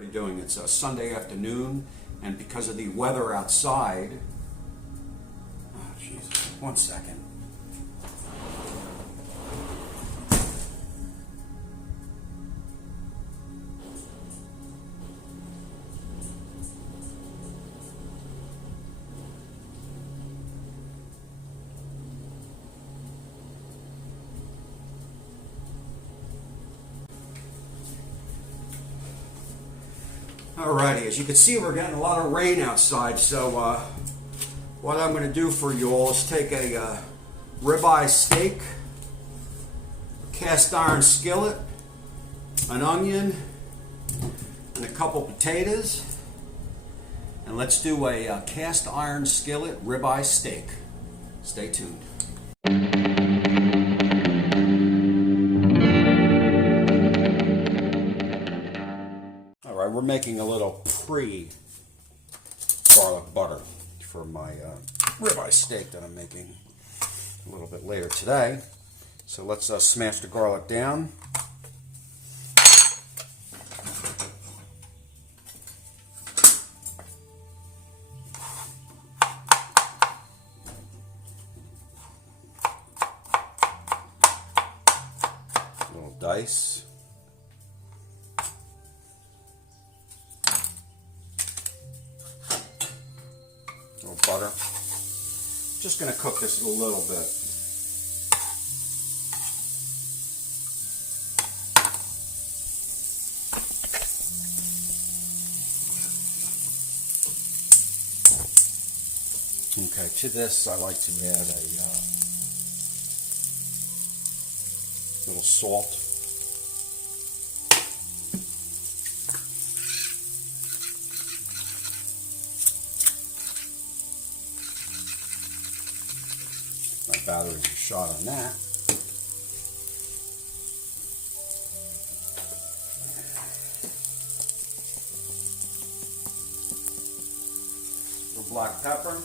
What are you doing? It's a Sunday afternoon, and because of the weather outside, oh Jesus, 1 second. Alrighty, as you can see, we're getting a lot of rain outside, so what I'm going to do for you all is take a ribeye steak, a cast iron skillet, an onion, and a couple potatoes, and let's do a cast iron skillet ribeye steak. Stay tuned. We're making a little pre-garlic butter for my ribeye steak that I'm making a little bit later today. So let's smash the garlic down. A little dice. Butter. Just going to cook this a little bit. Okay, to this I like to add a little salt. Batteries are shot on that. A little black pepper.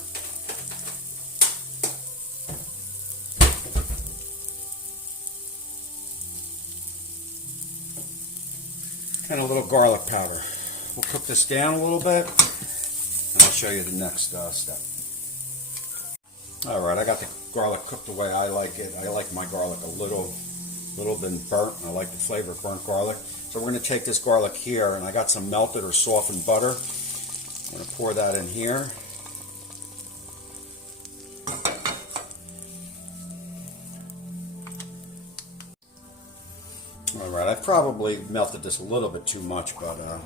And a little garlic powder. We'll cook this down a little bit, and I'll show you the next step. Alright, I got the garlic cooked the way I like it. I like my garlic a little bit burnt. I like the flavor of burnt garlic. So we're going to take this garlic here, and I got some melted or softened butter. I'm going to pour that in here. Alright, I've probably melted this a little bit too much, but I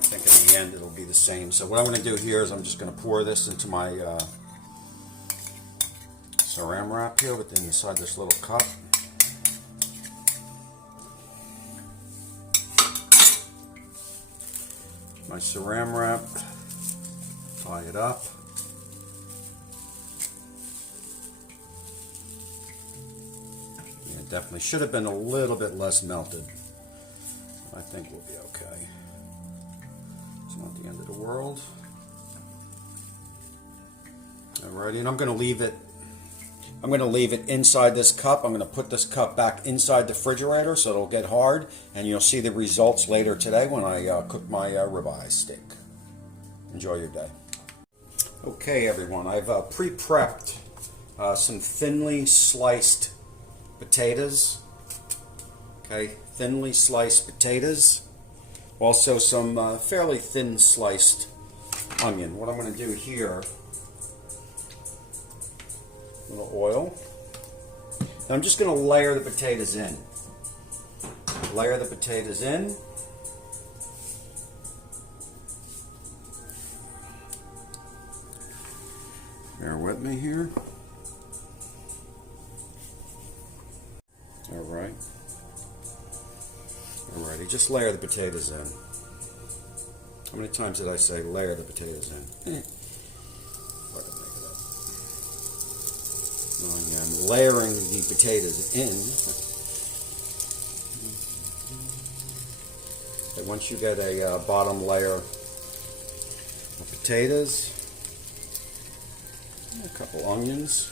think in the end it'll be the same. So what I'm going to do here is I'm just going to pour this into my saran wrap here within inside this little cup. My saran wrap, tie it up. Yeah, definitely should have been a little bit less melted. I think we'll be okay. It's not the end of the world. Alrighty, and I'm going to leave it inside this cup. I'm going to put this cup back inside the refrigerator so it'll get hard, and you'll see the results later today when I cook my ribeye steak. Enjoy your day. Okay, everyone, I've pre-prepped some thinly sliced potatoes. Okay, thinly sliced potatoes. Also some fairly thin sliced onion. What I'm going to do here, a little oil. Now I'm just going to layer the potatoes in. Layer the potatoes in. Bear with me here. Alright. Alrighty, just layer the potatoes in. How many times did I say layer the potatoes in? I'm layering the potatoes in. And once you get a bottom layer of potatoes, a couple onions,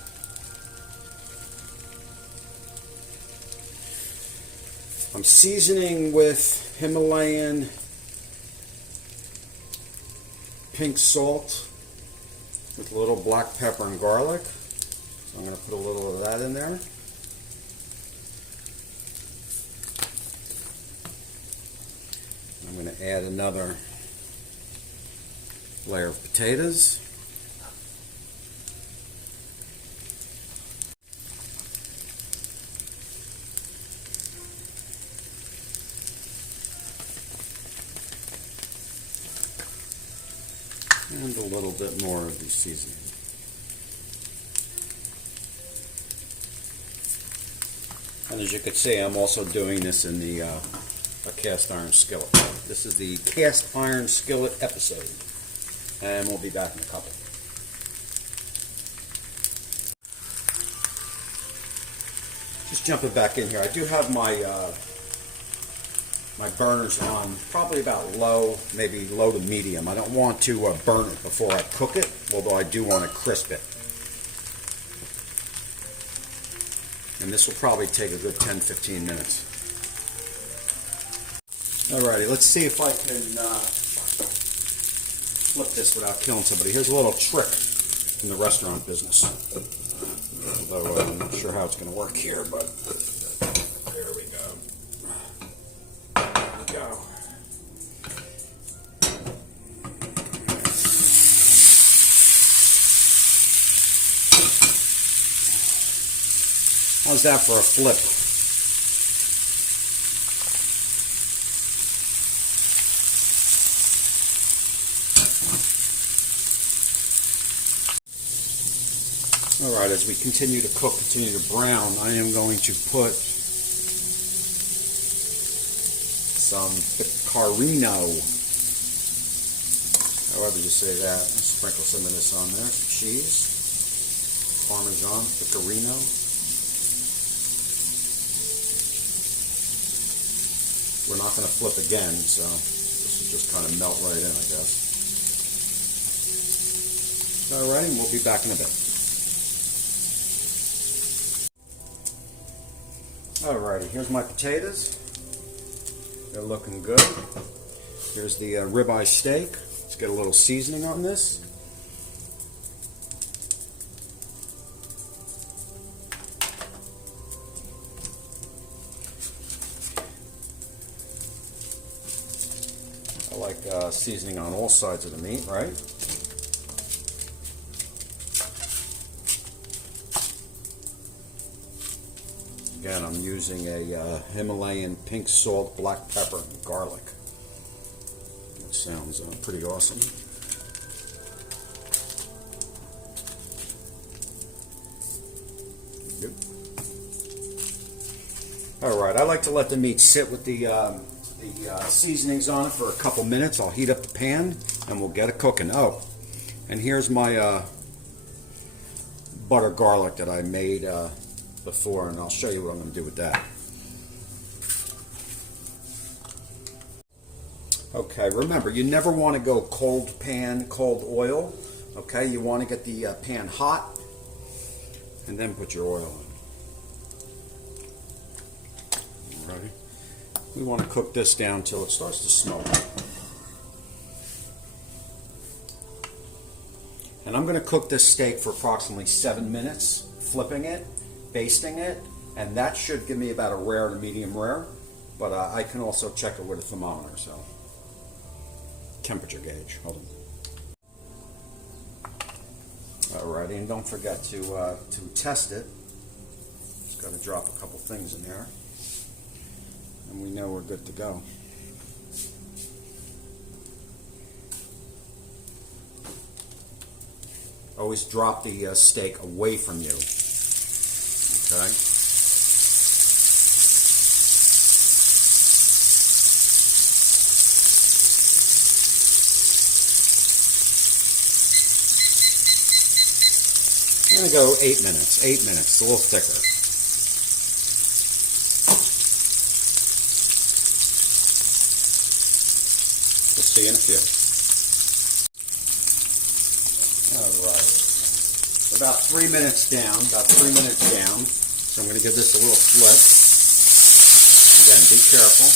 I'm seasoning with Himalayan pink salt with a little black pepper and garlic. So I'm going to put a little of that in there. I'm going to add another layer of potatoes. And a little bit more of the seasoning. And as you can see, I'm also doing this in the a cast iron skillet. This is the cast iron skillet episode, and we'll be back in a couple. Just jumping back in here, I do have my my burners on probably about low, maybe low to medium. I don't want to burn it before I cook it, although I do want to crisp it. And this will probably take a good 10-15 minutes. Alrighty, let's see if I can flip this without killing somebody. Here's a little trick in the restaurant business. Although I'm not sure how it's going to work here, but there we go. There we go. How's that for a flip? Alright, as we continue to cook, continue to brown, I am going to put some pecorino, however you say that, and sprinkle some of this on there, some cheese, Parmesan, pecorino. We're not going to flip again, so this will just kind of melt right in, I guess. Alright, and we'll be back in a bit. Alrighty, here's my potatoes. They're looking good. Here's the ribeye steak. Let's get a little seasoning on this. I like seasoning on all sides of the meat, right? Again, I'm using a Himalayan pink salt, black pepper, and garlic. That sounds pretty awesome. Good. All right, I like to let the meat sit with the seasonings on it for a couple minutes. I'll heat up the pan, and we'll get it cooking. Oh, and here's my butter garlic that I made before, and I'll show you what I'm going to do with that. Okay, remember, you never want to go cold pan, cold oil. Okay, you want to get the pan hot and then put your oil in. Alrighty. We want to cook this down till it starts to smoke. And I'm going to cook this steak for approximately 7 minutes, flipping it, basting it, and that should give me about a rare to medium rare, but I can also check it with a thermometer, so temperature gauge. Hold on. Alrighty, and don't forget to test it. Just got to drop a couple things in there, and we know we're good to go. Always drop the steak away from you. Okay. I'm going to go 8 minutes. 8 minutes, a little thicker. We'll see you in a few. All right. About 3 minutes down, so I'm going to give this a little flip. Again, be careful.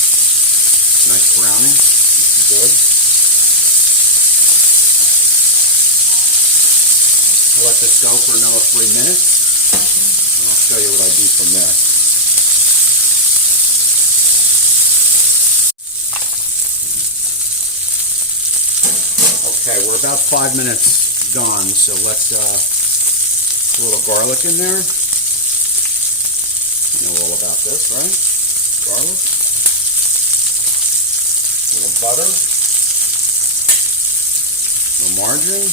Nice browning. Looking good. I'll let this go for another 3 minutes, and I'll show you what I do from there. Okay, we're about 5 minutes gone, so let's put a little garlic in there. You know all about this, right? Garlic. A little butter. A little margarine.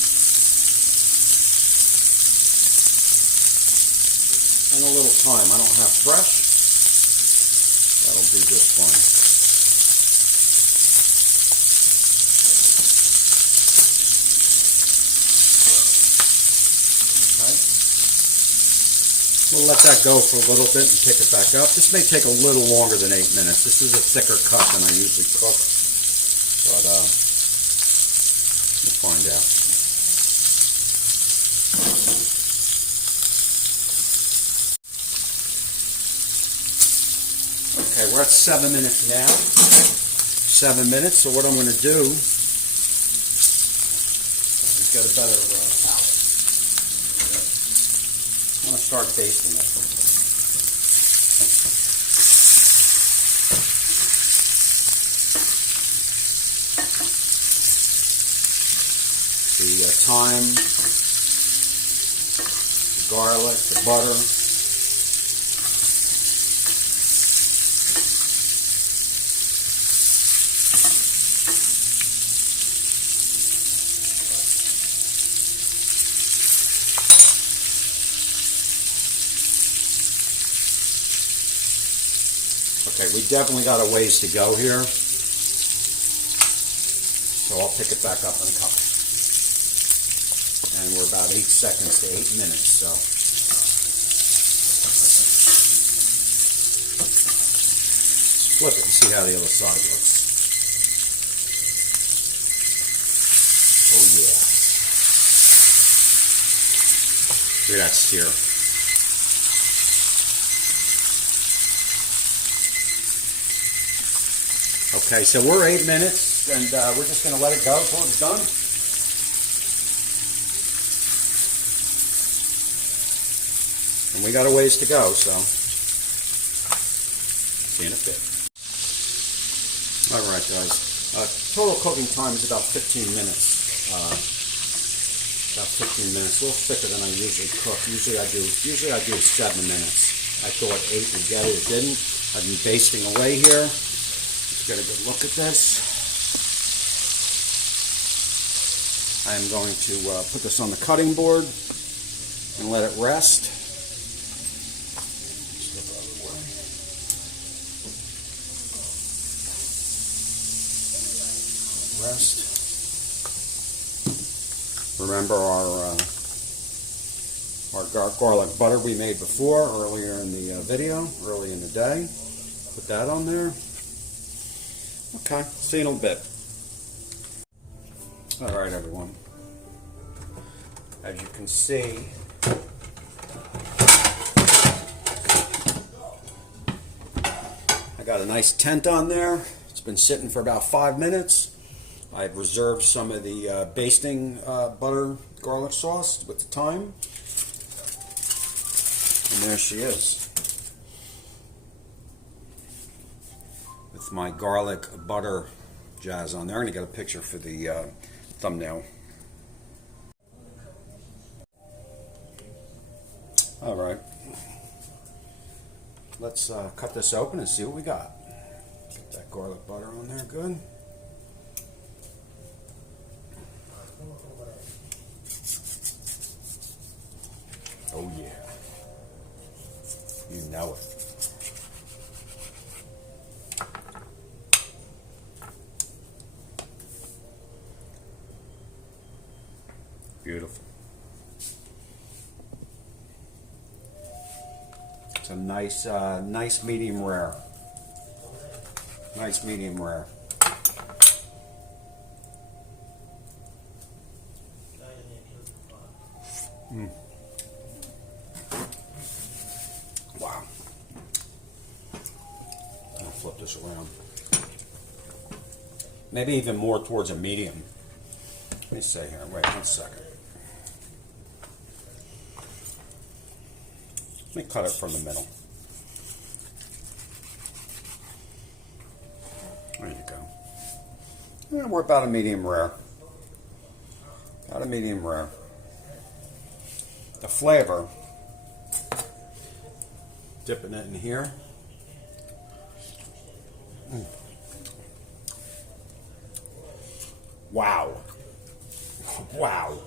And a little thyme. I don't have fresh. That'll do just fine. We'll let that go for a little bit and pick it back up. This may take a little longer than 8 minutes. This is a thicker cut than I usually cook, but we'll find out. Okay, we're at 7 minutes now. 7 minutes, so what I'm going to do is get a better towel. I'm going to start basting it. The thyme, the garlic, the butter. Okay, we definitely got a ways to go here, so I'll pick it back up in a couple. And we're about 8 seconds to 8 minutes, so. Flip it and see how the other side looks. Oh yeah. Look at that sear. Okay, so we're 8 minutes, and we're just going to let it go until it's done. And we got a ways to go, so see you in a bit. All right, guys. Total cooking time is about 15 minutes. About 15 minutes, a little thicker than I usually cook. Usually I do 7 minutes. I thought 8 would get it. It didn't. I've been basting away here. Get a good look at this. I am going to put this on the cutting board and let it rest. Rest. Remember our garlic butter we made before earlier in the video, early in the day. Put that on there. Okay, see you in a bit. Alright everyone, as you can see, I got a nice tent on there. It's been sitting for about 5 minutes. I've reserved some of the basting butter garlic sauce with the thyme. And there she is. With my garlic butter jazz on there. I'm going to get a picture for the thumbnail. Alright. Let's cut this open and see what we got. Get that garlic butter on there good. Oh yeah. You know it. Beautiful. It's a nice medium rare. Nice medium rare. Wow. I'll flip Maybe even more towards a medium. Let me see here. Wait 1 second. Let me cut it from the middle. There you go. Yeah, we're about a medium rare. About a medium rare. The flavor, dipping it in here. Wow. Wow.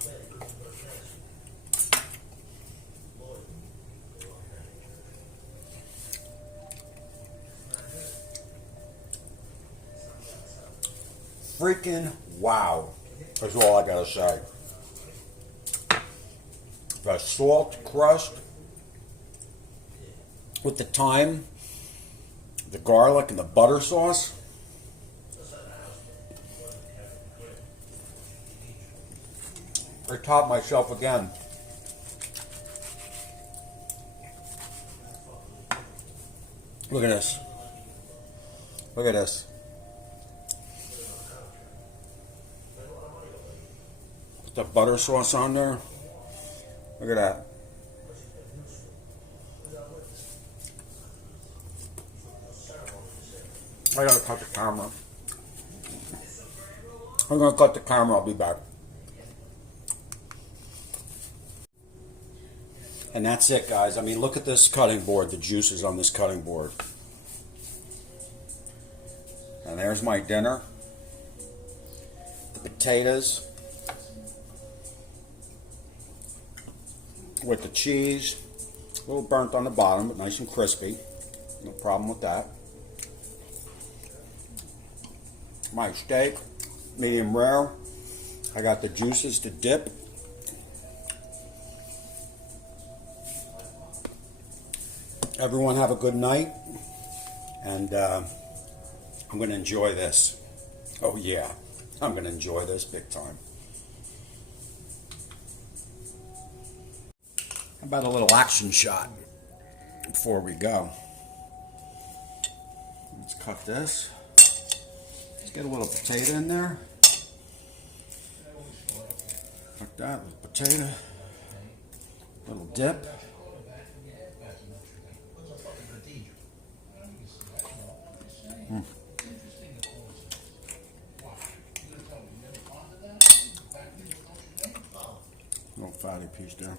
Freaking wow. That's all I gotta say. The salt crust with the thyme, the garlic, and the butter sauce. I topped myself again. Look at this. Look at this. Put the butter sauce on there. Look at that. I gotta cut the camera. I'm gonna cut the camera. I'll be back. And that's it, guys. I mean, look at this cutting board, the juices on this cutting board. And there's my dinner. The potatoes with the cheese. A little burnt on the bottom, but nice and crispy. No problem with that. My steak, medium rare. I got the juices to dip. Everyone have a good night, and I'm going to enjoy this. Oh yeah, I'm going to enjoy this big time. How about a little action shot before we go? Let's cut this. Let's get a little potato in there. Like that, little potato. Little dip. Little fatty piece there.